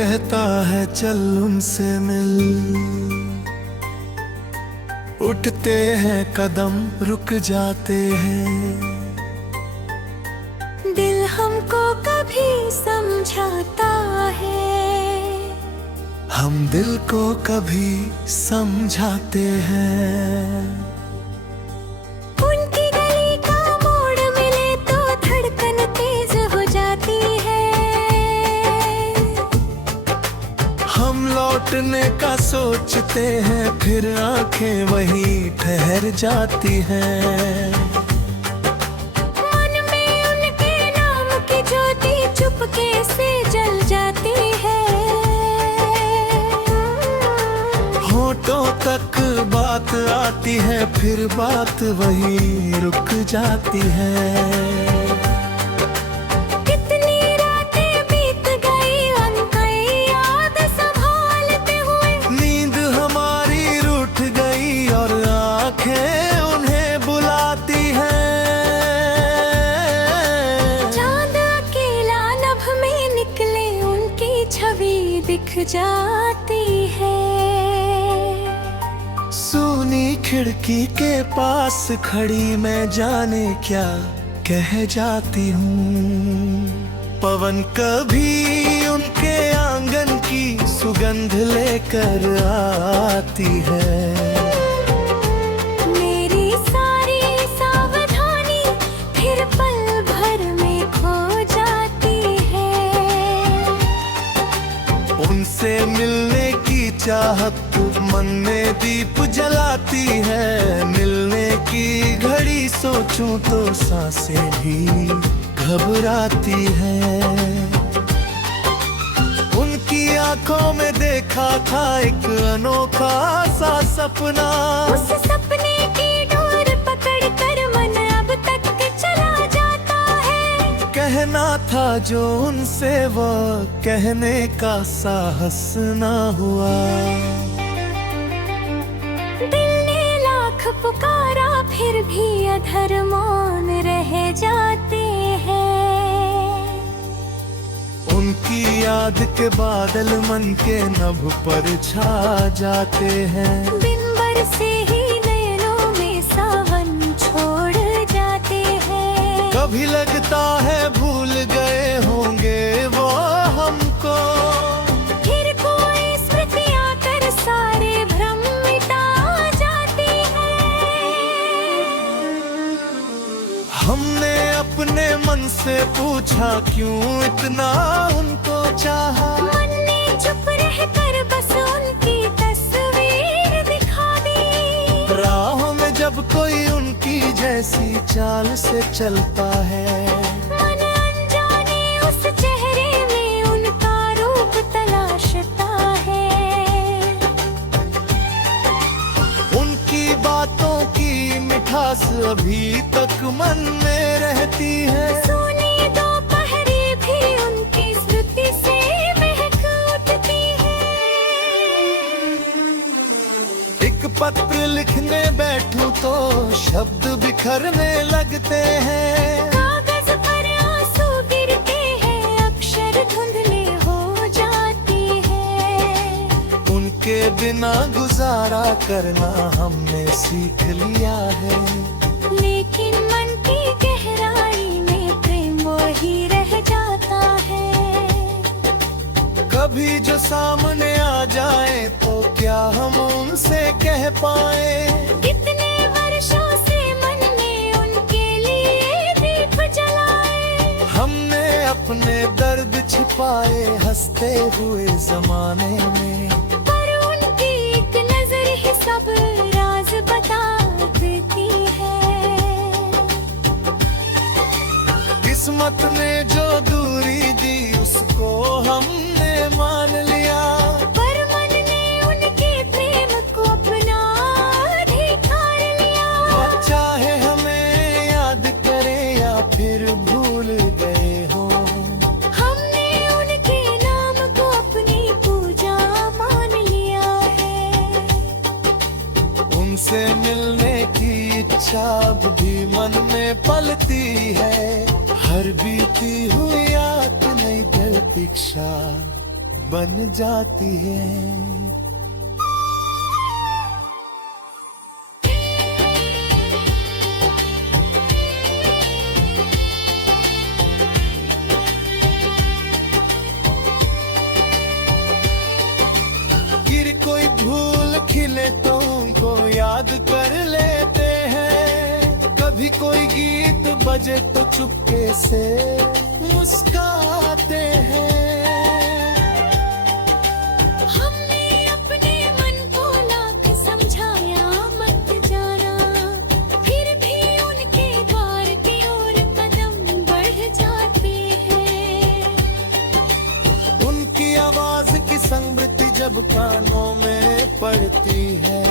कहता है चल उनसे मिल, उठते हैं कदम रुक जाते हैं। दिल हमको कभी समझाता है, हम दिल को कभी समझाते हैं। उनकी गली का मोड़ मिले तो धड़कन तेज हो जाती है। हम लौटने का सोचते हैं, फिर आंखें वहीं ठहर जाती हैं। मन में उनके नाम की ज्योति चुपके से जल जाती है। होठों तक बात आती है, फिर बात वहीं रुक जाती है। कितनी रातें बीत गई उनकी याद संभालते हुए। नींद हमारी रूठ गई और आंखें उन्हें बुलाती हैं। चांद अकेला नभ में निकले, उनकी छवि दिख जाती है। सूनी खिड़की के पास खड़ी मैं जाने क्या कह जाती हूँ। पवन कभी उनके आंगन की सुगंध लेकर आती है। मेरी सारी सावधानी फिर पल भर में खो जाती है। उनसे मिलने की चाहत मन में दीप जलाती है। मिलने की घड़ी सोचूं तो सांसें भी घबराती हैं। उनकी आंखों में देखा था एक अनोखा सा सपना। उस सपने की डोर पकड़ कर मन अब तक चला जाता है। कहना था जो उनसे वो कहने का साहस ना हुआ। दिल ने लाख पुकारा फिर भी अधर मौन रह जाते हैं। उनकी याद के बादल मन के नभ पर छा जाते हैं। बिन बरसे ही नैनों में सावन छोड़ जाते हैं। कभी लगता है भूल गए होंगे वो हमको, फिर कोई स्मृति आकर सारे भ्रम मिटा जाती है। हमने अपने मन से पूछा क्यों इतना उनको चाहा। मन ने चुप रहकर बस उनकी तस्वीर दिखा दी। राहों में जब कोई उनकी जैसी चाल से चलता है, मन अनजाने उस चेहरे में उनका रूप तलाशता है। उनकी बातों की मिठास अभी तक मन में रहती है। सोनी दोपहरी भी उनकी स्मृति से महक उठती है। एक पत्र लिखने बैठूं तो शब्द बिखरने लगते हैं। कागज पर आंसू गिरते हैं, अक्षर धुंधले हो जाती है। उनके बिना गुजारा करना हमने सीख लिया है। लेकिन मन की गहराई में प्रेम वही रह जाता है। कभी जो सामने आ जाए तो क्या हम उनसे कह पाए। कितने वर्षों से मन ने उनके लिए दीप जलाए। हमने अपने दर्द छिपाए हंसते हुए जमाने में। पर उनकी एक नजर ही सब राज बता देती है। किस्मत ने जो दूरी दी उसको हमने मान लिया। पर मन ने उनके प्रेम को अपना अधिकार लिया। चाहे हमें याद करें या फिर भूल गए हो, हमने उनके नाम को अपनी पूजा मान लिया है। उनसे मिलने की इच्छा अब भी मन में पलती है। हर बीती हुई याद नई प्रतीक्षा बन जाती है। गिर कोई भूल खिले तो उनको याद कर लेते हैं, कभी कोई गीत बजे तो चुपके से मुस्काते हैं। हमने अपने मन को लाख समझाया मत जाना, फिर भी उनके द्वार की ओर कदम बढ़ जाते हैं। उनकी आवाज की संगति जब कानों में पड़ती है,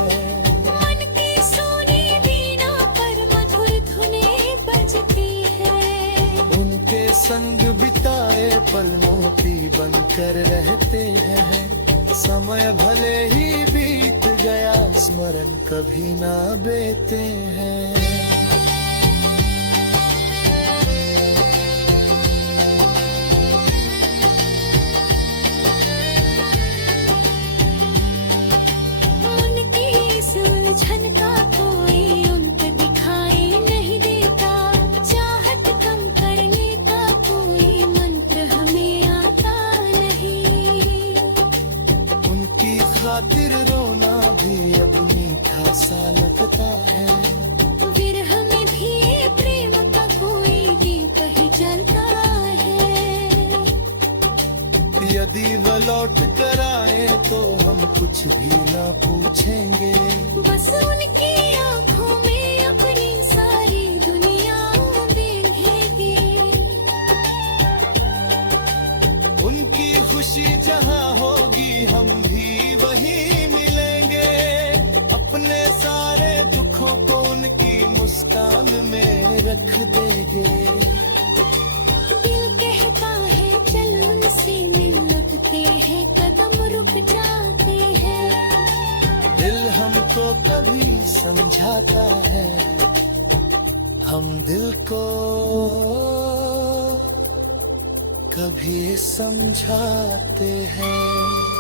मन की सोनी वीणा पर मधुर धुनें बजती है। उनके संग बिताए पल मोती बनकर रहते हैं। समय भले ही बीत गया, स्मरण कभी ना बेते हैं। उलझन का कोई अंत दिखाई नहीं देता, चाहत कम करने का कोई मंत्र हमें आता नहीं। उनकी खातिर रोना भी अब मीठा सा लगता है, विरह में भी प्रेम का कोई दीप ही जलता है। यदि वह लौट कर आए तो हम कुछ भी ना पूछेंगे, बस उनकी आंखों में अपनी सारी दुनिया देखेंगे। उनकी खुशी जहाँ होगी हम भी वहीं मिलेंगे। अपने सारे दुखों को उनकी मुस्कान में रख देंगे। दिल कहता है चल उनसे मिल, लगते हैं कदम रुक जाते हैं। दिल हमको कभी समझाता है, हम दिल को कभी समझाते हैं।